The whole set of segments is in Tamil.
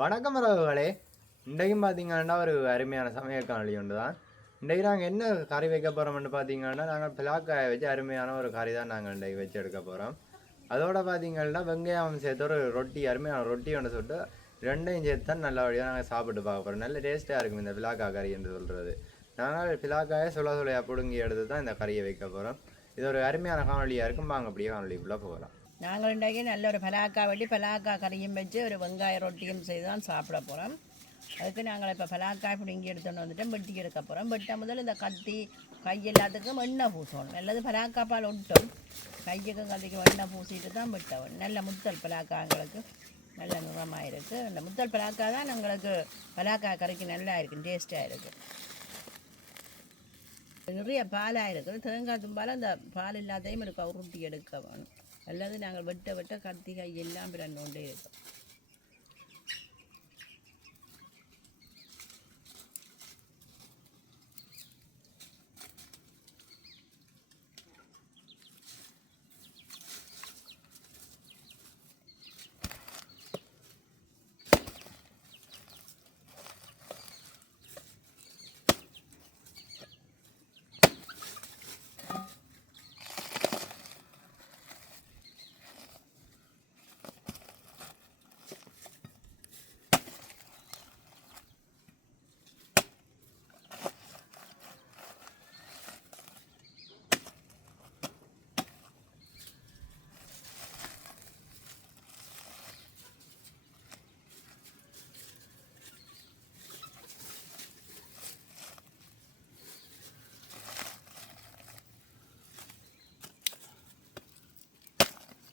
வணக்கம் உறவுகளே. இன்றைக்கும் பார்த்தீங்கன்னா ஒரு அருமையான சமையல் காணொளி ஒன்று தான். இன்றைக்கு நாங்கள் என்ன கறி வைக்க போகிறோம்னு பார்த்தீங்கன்னா நாங்கள் பிளாக்காயை வச்சு அருமையான ஒரு கறி தான் நாங்கள் இன்றைக்கு வச்சு எடுக்க போகிறோம். அதோட பார்த்தீங்கன்னா வெங்காயம் சேர்த்து ஒரு ரொட்டி, அருமையான ரொட்டி ஒன்று சுட்டு ரெண்டையும் சேர்த்து தான் நல்லபடியாக நாங்கள் சாப்பிட்டு பார்க்க போகிறோம். நல்ல டேஸ்ட்டாக இருக்கும் இந்த பிளாக்கா கறி என்று சொல்கிறது. நாங்கள் பிளாக்காயை சுளையாக பிடுங்கி எடுத்து தான் இந்த கறியை வைக்க போகிறோம். இது ஒரு அருமையான காணொலியாக இருக்கும். வாங்க அப்படியே காணொலிக்குள்ளே போகலாம். நாங்கள் இன்றைக்கு நல்ல ஒரு பலாக்கா வெட்டி பலாக்கா கறியும் வச்சு ஒரு வெங்காய ரொட்டியும் செய்து தான் சாப்பிட போகிறோம். அதுக்கு நாங்கள் இப்போ பலாக்காய் பிடுங்கி எடுத்துகிட்டு வந்துட்டு வெட்டி எடுக்க போகிறோம். வெட்ட முதல் இந்த கத்தி கை எல்லாத்துக்கும் எண்ணெய் பூசணும். நல்லது பலாக்கா பால் ஒட்டும், கையுக்கும் கத்திக்கும் எண்ணெய் பூசிட்டு தான் வெட்டவும். நல்ல முத்தல் பலாக்கா எங்களுக்கு நல்ல நிறமாக இருக்குது. அந்த முத்தல் பலாக்கா தான் எங்களுக்கு பலாக்கா கறிக்கு நல்லா இருக்கும், டேஸ்ட்டாக இருக்குது. நிறைய பாலாக இருக்குது. தேங்காய் தும்பால் அந்த பால் இல்லாதையும் இருக்கும் உருட்டி எடுக்க வேணும். அல்லது நாங்கள் வெட்ட வெட்ட கத்தி கை எல்லாம் பிறந்து கொண்டே இருக்கோம்.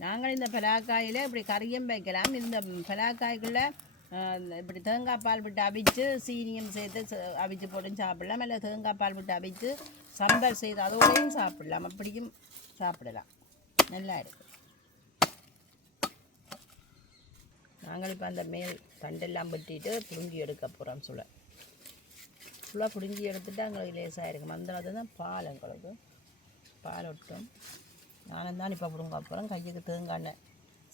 நாங்கள் இந்த பலாக்காயில் இப்படி கறியும் வைக்கலாம். இந்த பலாக்காய்க்குள்ளே இப்படி தேங்காய் பால் விட்டு அவிச்சு சீனியும் சேர்த்து அவிச்சு போட்டு சாப்பிடலாம். இல்லை தேங்காய் பால் விட்டு அவிச்சு சம்பல் செய்து அதோடையும் சாப்பிடலாம். அப்படியும் சாப்பிடலாம், நல்லா இருக்கும். நாங்கள் இப்போ அந்த மேல் தண்டெல்லாம் வெட்டிட்டு புடுங்கி எடுக்க போகிறோம். ஃபுல்லாக புடுங்கி எடுத்துட்டு எங்களுக்கு லேசாக இருக்கும். அந்த தான் பால் எங்களுக்கு பால் ஒட்டும். நானும் தான் இப்போ பிடுங்க போகிறேன். கையுக்கு தேங்காய் எண்ணெய்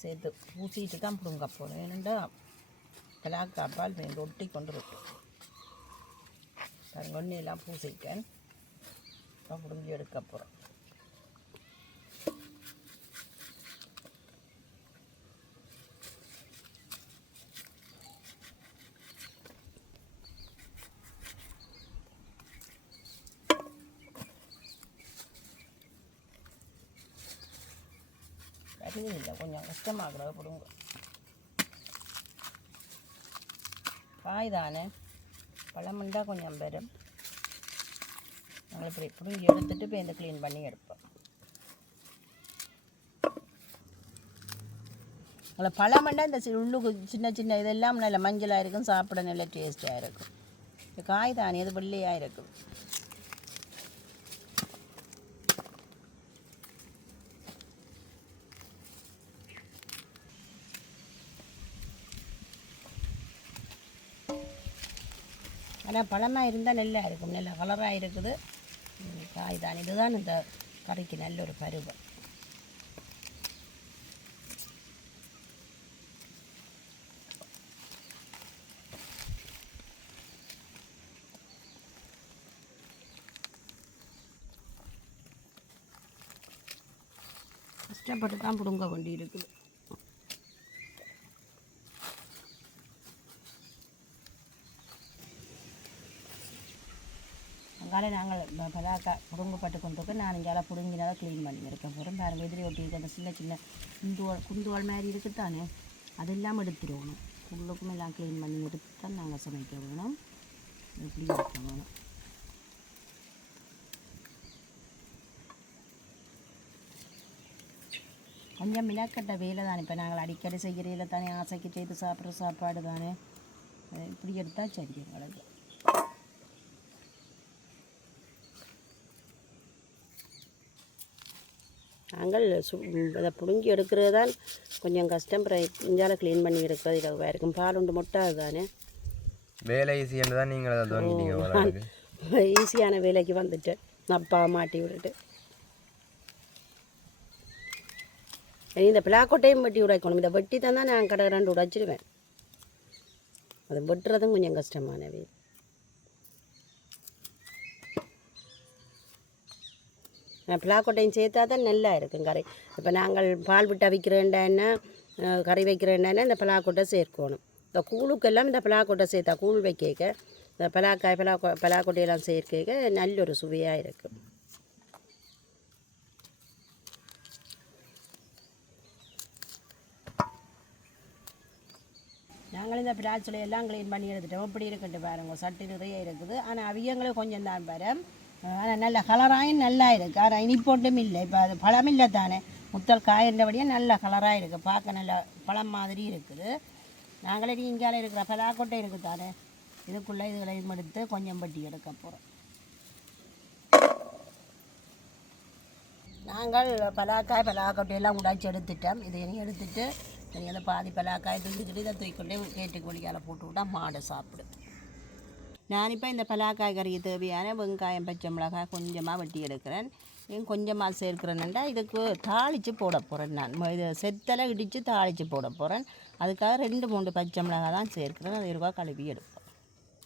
சேர்த்து பூசிட்டு தான் பிடுங்க போகிறேன். ஏன்னா பலாக்கா பால் ரொட்டி கொண்டு விட்டோம். ஒன்றையெல்லாம் பூசிட்டேன். இப்போ பிடுங்கி எடுக்க போகிறேன். இல்லை கொஞ்சம் கஷ்டமாகிற பிடுங்க. காய் தானே பழமுண்டா கொஞ்சம் பெரும். நாங்கள் இப்படி பிடுங்கி எடுத்துட்டு இப்போ இந்த க்ளீன் பண்ணி எடுப்போம். அதில் பழமுண்டா இந்த உள்ளுக்கு சின்ன சின்ன இதெல்லாம் நல்ல மஞ்சளாக இருக்கும், சாப்பிட நல்ல டேஸ்ட்டாக இருக்கும். இந்த காய் தானே இது வெள்ளையாக இருக்கும். ஆனால் பழமாக இருந்தால் நல்லா இருக்கும், நல்ல கலராக இருக்குது. காய் தான் இதுதான் இந்த கறிக்கு நல்ல ஒரு பருவம். கஷ்டப்பட்டு தான் பிடுங்க வேண்டி இருக்குது. அங்கால நாங்கள் பலாக்கா பிடுங்கப்பட்டு கொண்டிருக்கோம். நான் இங்கால பிடுங்கினால க்ளீன் பண்ணி இருக்க போகிறோம். பாருங்கள், எதிரி ஒட்டி இருக்க அந்த சின்ன சின்ன குந்துவால் மாதிரி இருக்குத்தானே, அதெல்லாம் எடுத்துருவோம். உள்ளுக்கும் எல்லாம் க்ளீன் பண்ணி எடுத்து தான் நாங்கள் சமைக்க வேணும். எப்படி இருக்க வேணும். கொஞ்சம் மினக்கட்ட வேலை தானே. இப்போ நாங்கள் அடிக்கடி செய்கிறீங்கள தானே, ஆசைக்கு செய்து சாப்பிட்ற சாப்பாடு தானே. இப்படி எடுத்தால் சரி எங்களுக்கு. நாங்கள் அதை பிடுங்கி எடுக்கிறது தான் கொஞ்சம் கஷ்டம். இஞ்சால க்ளீன் பண்ணி எடுக்கிறது இலவாக இருக்கும். பால் உண்டு மொட்டாது தானே வேலை ஈஸியாக தான். நீங்கள் அதை தோங்கிட்டீங்க. ஈஸியான வேலைக்கு வந்துட்டு அப்பா மாட்டி விட்டுட்டு இந்த பிளாக்கொட்டையும் வெட்டி உடைக்கணும். இதை வெட்டி தான் நான் கடை ரெண்டு உடைச்சிடுவேன். அது வெட்டுறதும் கொஞ்சம் கஷ்டமானவே. பலாக்கொட்டையும் சேர்த்தா தான் நல்லா இருக்கும் கறி. இப்போ நாங்கள் பால் விட்டு அவிக்கிறேன்டான்னா கறி வைக்கிறேன்டான்னா இந்த பலாக்கொட்டை சேர்க்கணும். இந்த கூழுக்கெல்லாம் இந்த பலாக்கொட்டை சேர்த்தா கூழ் வைக்க இந்த பலாக்கொட்டையெல்லாம் சேர்க்க நல்ல ஒரு சுவையாக இருக்கும். நாங்களும் இந்த பிளாச்சலையெல்லாம் க்ளீன் பண்ணி எடுத்துட்டோம். இப்படி இருக்குன்ட்டு பாருங்க, சட்டு நிறைய இருக்குது. ஆனால் அவியங்களும் கொஞ்சம் தான் பாரு. ஆனால் நல்ல கலராயும் நல்லா இருக்குது. ஆனால் இனிப்பொட்டும் இல்லை. இப்போ அது பழம் இல்லை தானே, முத்தல் காயின்றபடியே நல்ல கலராக இருக்குது. பார்க்க நல்ல பழம் மாதிரி இருக்குது. நாங்களே இங்கால இருக்கிற பலாக்கொட்டை இருக்குது தானே, இதுக்குள்ளே இதுகளையும் எடுத்து கொஞ்சம் பட்டி எடுக்க போகிறோம். நாங்கள் பலாக்கொட்டையெல்லாம் உடைச்சி எடுத்துட்டோம். இதையும் எடுத்துட்டு நீங்கள் அந்த பாதி பலாக்காயை தூக்கிட்டு இதை தூக்கிக்கொண்டே கேட்டுக்கு வழியால் போட்டு விட்டால் மாடு சாப்பிடும். நான் இப்போ இந்த பலாக்காய் கறிக்கு தேவையான வெங்காயம், பச்சை மிளகாய் கொஞ்சமாக வெட்டி எடுக்கிறேன். கொஞ்சமாக சேர்க்கிறேன்னுண்டா இதுக்கு தாளித்து போட போகிறேன். நான் இது செத்தலை இடித்து தாளித்து போட போகிறேன். அதுக்காக 2-3 பச்சை மிளகாய் தான் சேர்க்கிறேன். அது இருக்காக கழுவி எடுப்பேன்.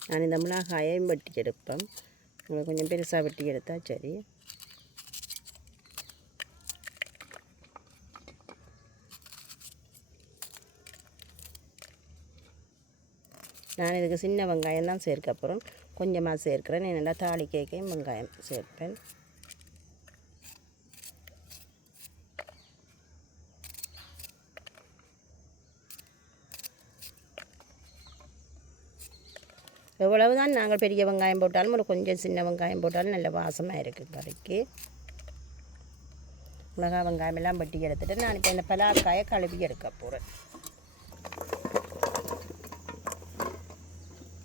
நான் இந்த மிளகாயையும் வெட்டி எடுப்பேன். உங்களுக்கு கொஞ்சம் பெருசாக வெட்டி எடுத்தால் சரி. நான் இதுக்கு சின்ன வெங்காயம் தான் சேர்க்க போகிறேன். கொஞ்சமாக சேர்க்கிறேன். என்னென்னா தாளிக்கையும் வெங்காயம் சேர்ப்பேன். எவ்வளவுதான் நாங்கள் பெரிய வெங்காயம் போட்டாலும் ஒரு கொஞ்சம் சின்ன வெங்காயம் போட்டாலும் நல்ல வாசமாக இருக்குது கறிக்கு. மிளகாய் வெங்காயம் எல்லாம் வெட்டி எடுத்துகிட்டு நான் இப்போ இந்த பலாக்காயை கழுவி எடுக்க போகிறேன்.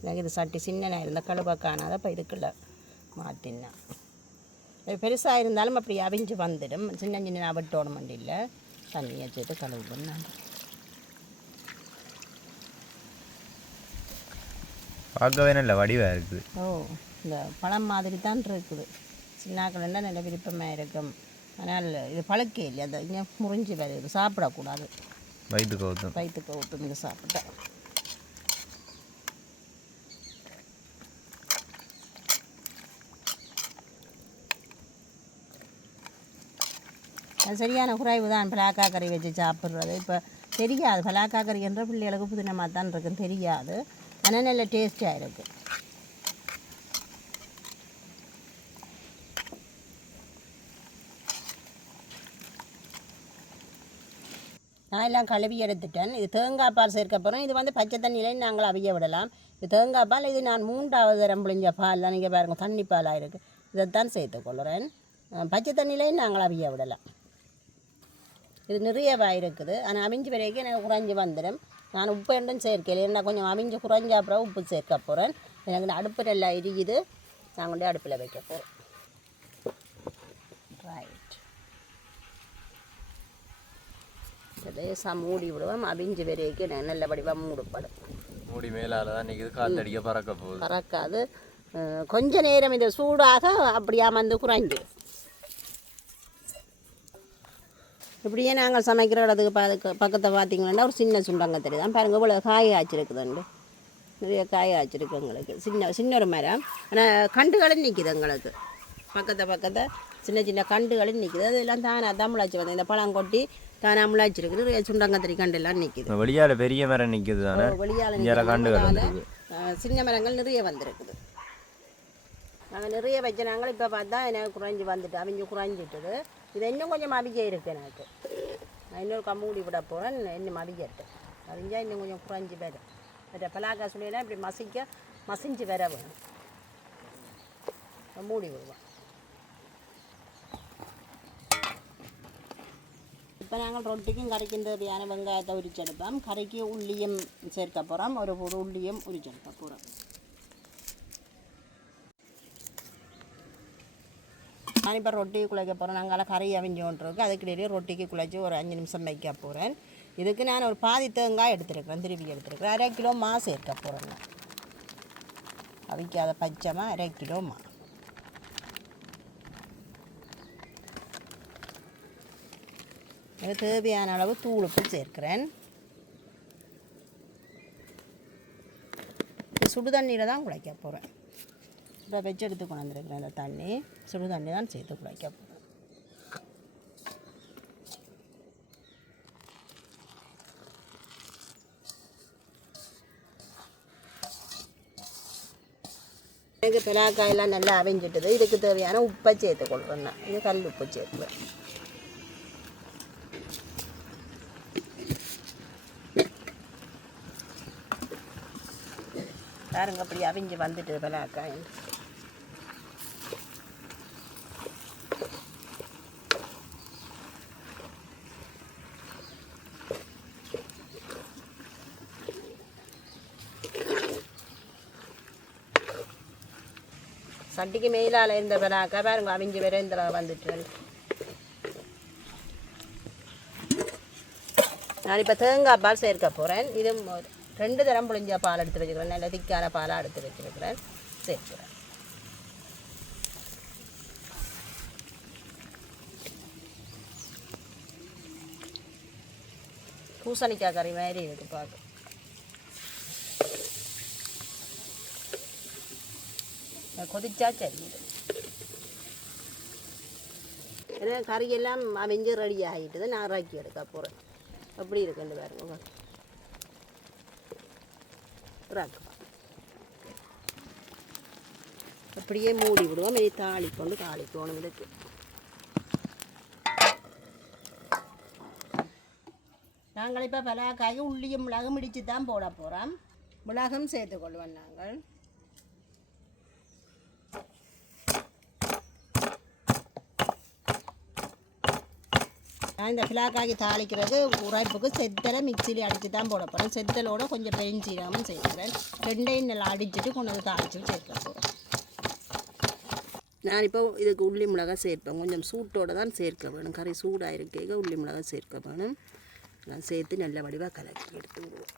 எனக்கு இது சட்டி சின்னனாக இருந்தால் கழுவ காணாத இப்போ இதுக்குள்ள மாட்டினா பெருசாக இருந்தாலும் அப்படி அவிஞ்சு வந்துடும். சின்ன சின்ன வெட்டோட மண்டியில் தண்ணியை சேர்த்து கழுவுவேன் நான். பார்க்கவே நல்ல வடிவாக இருக்குது. இந்த பழம் மாதிரி தான் இருக்குது. சின்னாக்கள்னா நல்ல விருப்பமாக இருக்கும். ஆனால் இது பழக்க இல்லை. அதை இங்கே முறிஞ்சி வருது. சாப்பிடக்கூடாது. வயிற்றுக்கு ஊற்றும் இது சாப்பிட்டா. அது சரியான குறைவு தான் பலாக்கா கறி வச்சு சாப்பிட்றது. இப்போ தெரியாது பலாக்கா கறி என்ற பிள்ளைகளுக்கு புதினமாக தான் இருக்குன்னு தெரியாது. ஆனால் நல்ல டேஸ்டியாக இருக்குது. நான் எல்லாம் கழுவி எடுத்துட்டேன். இது தேங்காய் பால் சேர்க்க போகிறோம். இது வந்து பச்சை தண்ணியிலையும் நாங்கள் அவிய விடலாம். இது தேங்காய் பால். இது நான் 3வது தரம் புளிஞ்ச பால் தான். நீங்கள் பாருங்கள், தண்ணி பாலாக இருக்குது. இதைத்தான் சேர்த்துக்கொள்கிறேன். பச்சை தண்ணியிலையும் நாங்கள் அவிய விடலாம். இது நிறையவாக இருக்குது. ஆனால் அவிஞ்சு வரைக்கும் எனக்கு குறைஞ்சி வந்துடும். நான் உப்பு ரெண்டும் சேர்க்கல. ஏன்னா கொஞ்சம் அவிஞ்சு குறைஞ்ச அப்புறம் உப்பு சேர்க்க போகிறேன். எனக்கு அடுப்பு நல்லா எரியுது. நான் கொண்டு அடுப்பில் வைக்க போகிறேன். ரைட், லேசாக மூடி விடுவோம். அவிஞ்சு வரைக்கும் நல்ல வடிவாக மூடப்படும். மூடி மேலால் தான் நிற்கிது. காற்றடிக்க பறக்காது. கொஞ்ச நேரம் இது சூடாக அப்படியே வந்து குறைஞ்சி. இப்படியே நாங்கள் சமைக்கிற இடத்துக்கு பக்கத்தை பார்த்திங்கன்னா ஒரு சின்ன சுண்டங்கத்தறி தான் பாருங்கள். இவ்வளோ காய் காய்ச்சிருக்குதுண்டு. நிறைய காய் காய்ச்சிருக்கு எங்களுக்கு. சின்ன ஒரு மரம். ஆனால் கண்டுகளும் நிற்கிது எங்களுக்கு. பக்கத்தை சின்ன கண்டுகளும் நிற்கிது. அதெல்லாம் தானாக தான் முளைச்சி வந்து இந்த பழம் கொட்டி தானாக முளைச்சிருக்கு. நிறைய சுண்டங்கத்தறி கண்டெல்லாம் நிற்கிது. வெளியால் பெரிய மரம் நிற்கிது தானே. வெளியால் சின்ன மரங்கள் நிறைய வந்திருக்குது. நாங்கள் நிறைய வச்ச நாங்கள் இப்போ பார்த்தா எனக்கு குறைஞ்சி வந்துட்டு அவிஞ்சு குறைஞ்சிட்டுது. இது இன்னும் கொஞ்சம் அவிக்க இருக்குது எனக்கு. நான் இன்னொரு கம்பூடி விட போகிறேன். இன்னும் அவிக்கட்டு அவிஞ்சால் இன்னும் கொஞ்சம் குறைஞ்சி வரும். மற்ற பலாக்கா சொல்லியெல்லாம் இப்படி மசிஞ்சு வர வேணும். மூடி விடுவோம். இப்போ நாங்கள் ரொட்டிக்கும் கறிக்கும் தேவையான வெங்காயத்தை உரிச்செடுப்போம். கறிக்கு உள்ளியும் சேர்க்க போகிறோம். ஒரு உள்ளியும் உரிச்செடுக்க போகிறோம். நான் இப்போ ரொட்டி குழைக்க போகிறேன். நாங்கள் கறி அவிஞ்சு கொண்டிருக்கு. அதுக்கிடையே ரொட்டிக்கு குழைச்சி ஒரு 5 நிமிஷம் வைக்க போகிறேன். இதுக்கு நான் ஒரு பாதி தேங்காய் எடுத்துருக்கிறேன். திருப்பி எடுத்துருக்கிறேன். 1/2 கிலோ மா சேர்க்க போகிறேன். நான் அவிக்காத பச்சைமா 1/2 கிலோ மா. அதுக்கு தேவையான அளவு தூள் உப்பு சேர்க்கிறேன். சுடு தண்ணியில் தான் குழைக்க போகிறேன். இப்போ வச்சு எடுத்து கொண்டு வந்துருக்கிறேன். அந்த தண்ணி சுடு தண்ணி தான் சேர்த்து குழைக்க போகிறேன். எனக்கு பலாக்காயெல்லாம் நல்லா அவிஞ்சிட்டுது. இதுக்கு தேவையான உப்பை சேர்த்து கொள்கிறேன். நான் இது கல் உப்பு சேர்க்குவேன். பாருங்க அப்படி அவிஞ்சு வந்துட்டு பலாக்காய். சட்டிக்கு மேலால் இருந்த பலாக்காய் பாருங்க அவிஞ்சு வேற இந்த வந்துட்டு. நான் இப்போ தேங்காய் பால் சேர்க்க போகிறேன். இது 2 தரம் புளிஞ்ச பால் எடுத்து வச்சுக்கிறேன். நல்ல திக்கான பாலாக எடுத்து வச்சுருக்கிறேன். சேர்க்கிறேன். பூசணிக்காய் கறி மாதிரி இருக்கு பார்க்க. கொதிச்சா சரி. ஏன்னா கறியெல்லாம் அவிஞ்சு ரெடி ஆகிட்டுது. நான் இறக்கி எடுக்க போகிறேன். அப்படி இருக்குன்னு பாருங்க. அப்படியே மூடி விடுவோம். இனி தாளிக்கணும். இதுக்கு நாங்கள் இப்போ பலாக்காய் உள்ளியும் மிளகும் இடித்து தான் போட போகிறோம். மிளகும் சேர்த்துக்கொள்வோம். நாங்கள் நான் இந்த பலாக்காய்க்கு தாளிக்கிறது உரைப்புக்கு செத்தலை மிக்சியில் அடித்து தான் போட போகிறேன். செத்தலோட கொஞ்சம் பெருஞ்சீரகமும் சேர்க்குறேன். 2ஐயும் நல்லா அடிச்சுட்டு கொண்டு வந்து தாளிச்சும் சேர்க்க போகிறேன். நான் இப்போ இதுக்கு உள்ளி மிளகாய் சேர்ப்பேன். கொஞ்சம் சூட்டோடு தான் சேர்க்க வேணும். கறி சூடாக இருக்க உள்ளி மிளகாய் சேர்க்க வேணும். நான் சேர்த்து நல்ல வடிவாக கலக்கி எடுத்து விடுவோம்.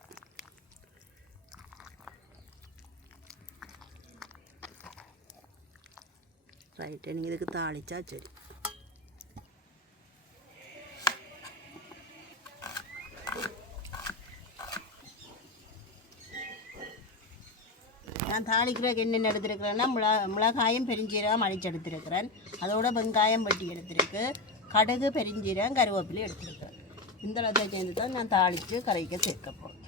ரைட்டு, நீங்கள் இதுக்கு தாளிச்சா சரி. நான் தாளிக்கிறதுக்கு என்னென்ன எடுத்துருக்கிறேன்னா மிளகாயும் பெருஞ்சீரகம் அடித்து எடுத்துருக்கிறேன். அதோட வெங்காயம் வெட்டி எடுத்துருக்கு. கடுகு பெருஞ்சீரகம் கருவேப்பிலை எடுத்துருக்கிறேன். இந்த அளத்தை சேர்ந்து தான் நான் தாளித்து கறிக்க சேர்க்க போகிறேன்.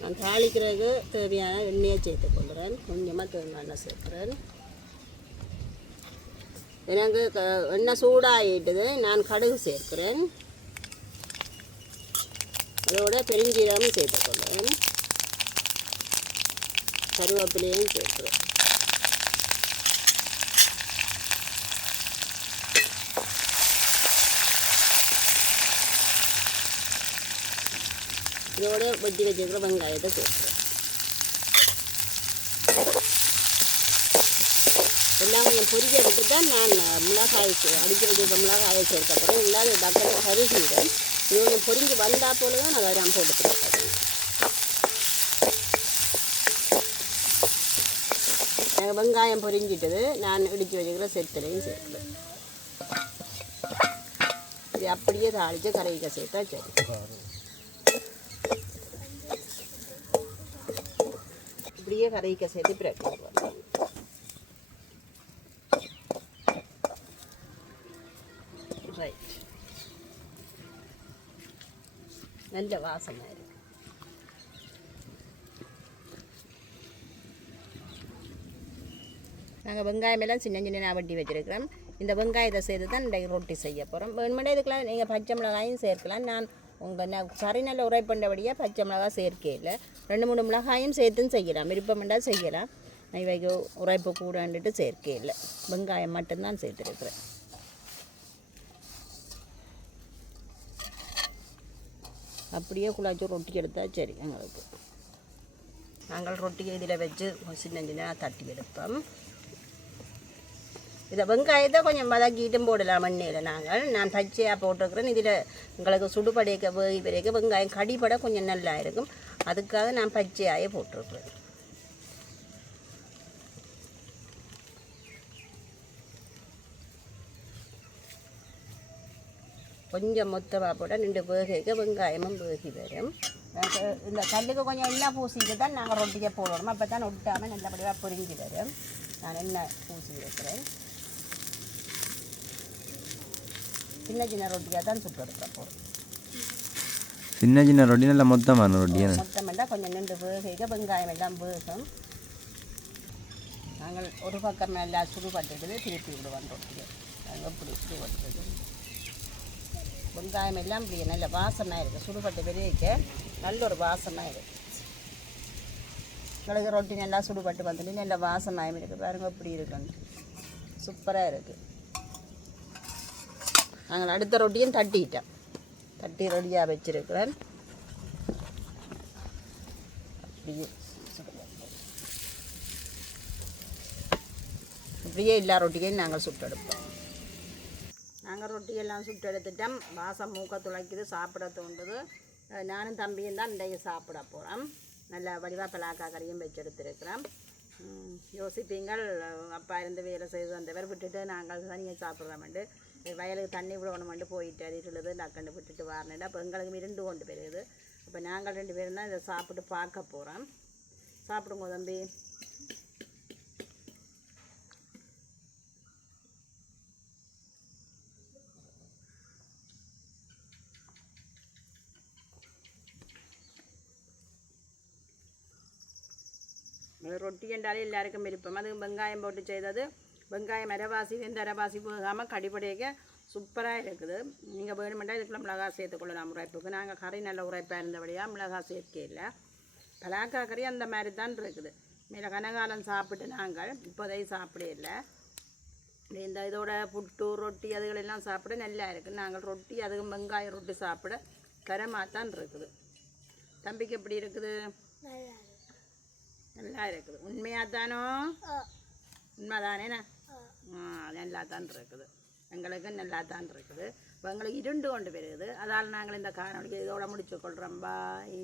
நான் தாளிக்கிறதுக்கு தேவையான எண்ணெயை சேர்த்து கொள்கிறேன். கொஞ்சமாக தேங்காய் எண்ணெய் சேர்க்குறேன். எனக்கு எண்ணெய் சூடாகிட்டுது. நான் கடுகு சேர்க்குறேன். அதோட பெருஞ்சீரகமும் சேர்த்துக்கொள்கிறேன். கருவேப்பிலையும் சேர்க்குறேன். இதோட வெட்டி வச்சுருக்கிற வெங்காயத்தை சேர்க்குறேன். எல்லாம் கொஞ்சம் பொரிக்க விட்டு தான் நான் மிளகாய் அடித்து வச்சுருக்க மிளகாயை சேர்க்க போகிறேன். இல்லாத டக்குனு கருகிடும். இது கொஞ்சம் பொரிஞ்சு வந்தால் போல தான் நான் அதை போட்டுக்கிறேன். வெங்காயம் பொரிஞ்சிட்டது. நான் இடித்து வச்சுக்கிற செத்தலையும் சேர்க்குறேன். இது அப்படியே தாளித்து கரைக்க சேர்த்தா சரி. இப்படியே கரைக்க சேர்த்து பிறகு ரைட். நல்ல வாசனை இருக்கு. நாங்கள் வெங்காயமெல்லாம் சின்ன சின்ன வெட்டி வச்சுருக்கிறோம். இந்த வெங்காயத்தை சேர்த்து தான் இன்றைக்கு ரொட்டி செய்ய போகிறோம். வேணுமெண்டே இதுக்கெலாம் நீங்கள் பச்சை மிளகாயும் சேர்க்கலாம். நான் உங்கள் கறி நல்ல உரை பண்ணபடியாக பச்சை மிளகாய் சேர்க்கையில் 2-3 மிளகாயும் சேர்த்தும் செய்யலாம். விருப்பமெண்டா செய்யலாம். நான் இவைக்கு உரைப்பு கூடன்ட்டு சேர்க்கையில் வெங்காயம் மட்டும்தான் சேர்த்துருக்குறேன். அப்படியே குழாச்சி ரொட்டி எடுத்தால் சரி. எங்களுக்கு நாங்கள் ரொட்டியை இதில் வச்சு சின்ன சின்ன தட்டி எடுப்போம். இதை வெங்காயத்தை கொஞ்சம் வதக்கிட்டும் போடலாம் எண்ணெயில். நான் பச்சையாக போட்டிருக்கிறேன். இதில் உங்களுக்கு சுடுபடைக்க வேக வெங்காயம் கடிப்பட கொஞ்சம் நல்லா இருக்கும். அதுக்காக நான் பச்சையாகவே போட்டிருக்கிறேன். கொஞ்சம் மொத்தமாக போட்டால் 2 வேக வெங்காயமும் வேகி வரும். இந்த கல்லுக்கு கொஞ்சம் எண்ணெய் பூசிட்டு தான் நாங்கள் ரொட்டியை போடணும். அப்போ தான் ஒட்டாமல் நல்லபடியாக பொரிஞ்சு வரும். நான் எண்ணெய் பூசி வைக்கிறேன். சின்ன சின்ன ரொட்டியாக தான் சுட்டு எடுக்க போகிறோம். சின்ன சின்ன ரொட்டி நல்ல மொத்தமான ரொட்டி மொத்தம் எல்லாம் கொஞ்சம் நின்று வேக வெங்காயம் எல்லாம் வேகும். நாங்கள் ஒரு பக்கம் எல்லாம் சுடுபட்டுட்டு திருப்பி விடுவோம் ரொட்டியை. நாங்கள் இப்படி சுடுபட்டுது வெங்காயம் எல்லாம் இப்படி நல்ல வாசமாக இருக்குது. சுடுபட்டு பெரிய நல்ல ஒரு வாசமாக இருக்குது. எங்களுக்கு ரொட்டி நல்லா சுடுபட்டு வந்துட்டு நல்ல வாசமாகவும் இருக்குது. பாருங்க இப்படி இருக்குன்னு சூப்பராக இருக்குது. நாங்கள் அடுத்த ரொட்டியும் தட்டிட்டோம். தட்டி ரெடியாக வச்சுருக்கிறேன். அப்படியே இப்படியே எல்லா ரொட்டியையும் நாங்கள் சுட்டெடுப்போம். நாங்கள் ரொட்டியெல்லாம் சுட்டு எடுத்துட்டோம். வாசம் மூக்க துளைக்குது, சாப்பிட தோண்டுது. நானும் தம்பியும் தான் இன்றைக்கு சாப்பிட போகிறோம். நல்ல வடிவாக பலாக்கா கறியும் வச்சு எடுத்துருக்கிறோம். யோசிப்பீங்கள் அப்பா இருந்து வேலை செய்து வந்தவர் விட்டுட்டு நாங்கள் தனியாக சாப்பிட்றோம்ண்டு வயலுக்கு தண்ணி விடணுமெண்டு போயிட்டு அடிக்கிறது டக்குன்னு விட்டுட்டு வரணுண்டு. அப்போ எங்களுக்கு 2 கொண்டு போயிருக்குது. அப்போ நாங்கள் 2 பேரும் தான் இதை சாப்பிட்டு பார்க்க போகிறோம். சாப்பிடுங்க தம்பி. ரொட்டி என்றாலே எல்லாருக்கும் விருப்பம். அது வெங்காயம் போட்டு செய்தது. வெங்காயம் அரைவாசி வெந்த அரைவாசி போகாமல் கடிப்படையாக சூப்பராக இருக்குது. நீங்கள் வேணுமெண்டா இதுக்குள்ள மிளகாய் சேர்த்துக்கொள்ளலாம் உரைப்புக்கு. நாங்கள் கறி நல்ல உரைப்பாக இருந்தபடியாக மிளகாய் சேர்க்க இல்லை. பலாக்கா கறி அந்த மாதிரி தான் இருக்குது. மேலே கனகாலம் சாப்பிட்டு நாங்கள் இப்போதைக்கு சாப்பிட இல்லை. இந்த இதோட புட்டு ரொட்டி அதுகளெல்லாம் சாப்பிட நல்லா இருக்குது. நாங்கள் ரொட்டி அதுவும் வெங்காயம் ரொட்டி சாப்பிட தரமாக தான் இருக்குது. தம்பிக்கு எப்படி இருக்குது? நல்லா இருக்குது. உண்மையாக தானோ? உண்மைதானேண்ணா? நல்லா தான் இருக்குது. எங்களுக்கு நல்லா தான் இருக்குது. இப்போ எங்களுக்கு 2 கொண்டு வருது. அதால் நாங்கள் இந்த காணொலியை இதோட முடிச்சு கொள்கிறோம். பாய்.